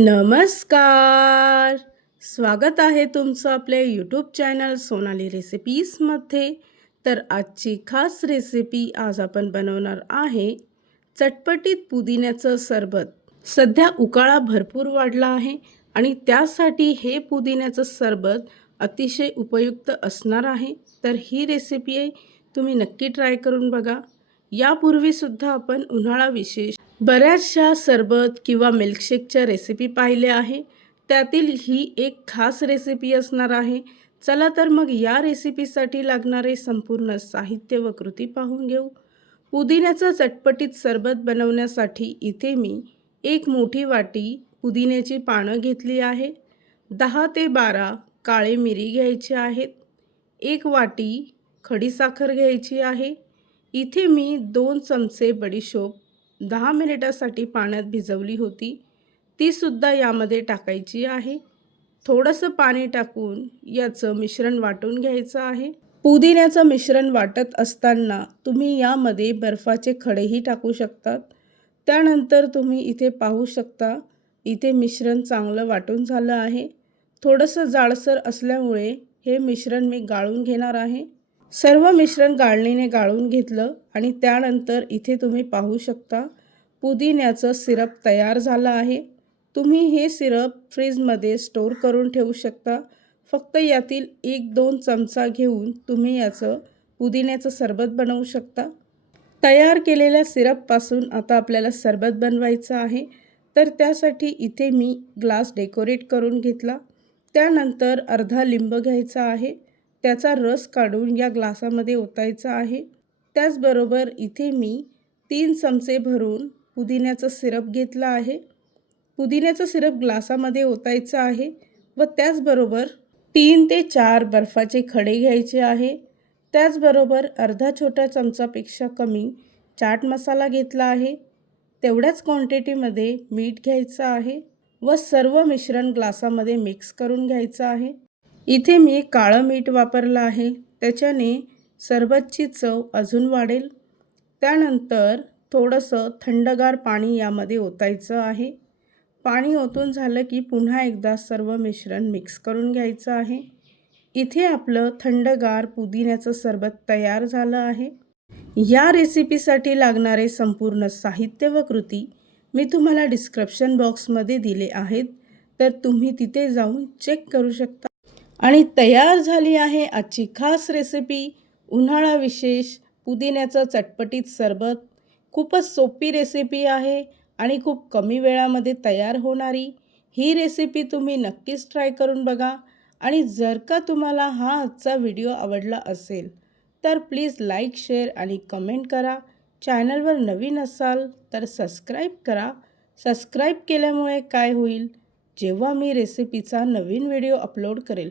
नमस्कार. स्वागत आहे तुमचं आपल्या यूट्यूब चॅनल सोनाली रेसिपीजमध्ये तर आजची खास रेसिपी आज आपण बनवणार आहे. चटपटीत पुदिन्याचं सरबत. सध्या उकाळा भरपूर वाढला आहे आणि त्यासाठी हे पुदिन्याचं सरबत अतिशय उपयुक्त असणार आहे. तर ही रेसिपी तुम्ही नक्की ट्राय करून बघा. यापूर्वीसुद्धा आपण उन्हाळा विशेष बऱ्याचशा सरबत किंवा मिल्कशेकच्या रेसिपी पाहिल्या आहे. त्यातील ही एक खास रेसिपी असणार आहे. चला तर मग या रेसिपीसाठी लागणारे संपूर्ण साहित्य व कृती पाहून घेऊ. पुदिन्याचं चटपटीत सरबत बनवण्यासाठी इथे मी एक मोठी वाटी पुदिन्याची पानं घेतली आहे. दहा ते बारा काळे मिरी घ्यायचे आहेत. एक वाटी खडीसाखर घ्यायची आहे. इथे मी दोन चमचे बडीशोप दहा मिनिटासाठी पाण्यात भिजवली होती. तीसुद्धा यामध्ये टाकायची आहे. थोडंसं पाणी टाकून याचं मिश्रण वाटून घ्यायचं आहे. पुदिन्याचं मिश्रण वाटत असताना तुम्ही यामध्ये बर्फाचे खडेही टाकू शकतात. त्यानंतर तुम्ही इथे पाहू शकता इथे मिश्रण चांगलं वाटून झालं आहे. थोडंसं जाडसर असल्यामुळे हे मिश्रण मी गाळून घेणार आहे. सर्व मिश्रण गाळणीने गाळून घेतलं आणि त्यानंतर इथे तुम्ही पाहू शकता पुदिन्याचं सिरप तयार झालं आहे. तुम्ही हे सिरप फ्रीजमध्ये स्टोर करून ठेवू शकता. फक्त यातील एक दोन चमचा घेऊन तुम्ही याचं पुदिन्याचं सरबत बनवू शकता. तयार केलेल्या सिरपपासून आता आपल्याला सरबत बनवायचं आहे. तर त्यासाठी इथे मी ग्लास डेकोरेट करून घेतला. त्यानंतर अर्धा लिंब घ्यायचा आहे. त्याचा रस काढून या ग्लासामध्ये ओतायचा आहे. त्याचबरोबर इथे मी तीन चमचे भरून पुदिन्याचं सिरप घेतलं आहे. पुदिन्याचं सिरप ग्लासामध्ये ओतायचं आहे व त्याचबरोबर तीन ते चार बर्फाचे खडे घ्यायचे आहे. त्याचबरोबर अर्धा छोटा चमचापेक्षा कमी चाट मसाला घेतला आहे. तेवढ्याच क्वांटिटीमध्ये मीठ घ्यायचं आहे व सर्व मिश्रण ग्लासामध्ये मिक्स करून घ्यायचं आहे. इथे मी काळं मीठ वापरलं आहे. त्याच्याने सरबतची चव अजून वाढेल. त्यानंतर थोडंसं थंडगार पाणी यामध्ये ओतायचं आहे. पाणी ओतून झालं की पुन्हा एकदा सर्व मिश्रण मिक्स करून घ्यायचं आहे. इथे आपलं थंडगार पुदिन्याचं सरबत तयार झालं आहे. या रेसिपीसाठी लागणारे संपूर्ण साहित्य व कृती मी तुम्हाला डिस्क्रिप्शन बॉक्समध्ये दिले आहेत. तर तुम्ही तिथे जाऊन चेक करू शकता. आणि तयार झाली आहे आजची खास रेसिपी उन्हाळा विशेष पुदिन्याचं चटपटीत सरबत. खूपच सोपी रेसिपी आहे आणि खूप कमी वेळामध्ये तयार होणारी. ही रेसिपी तुम्ही नक्कीच ट्राय करून बघा. आणि जर का तुम्हाला हा आजचा व्हिडिओ आवडला असेल तर प्लीज लाईक शेअर आणि कमेंट करा. चॅनलवर नवीन असाल तर सबस्क्राईब करा. सबस्क्राईब केल्यामुळे काय होईल? जेव्हा मी रेसिपीचा नवीन व्हिडिओ अपलोड करेल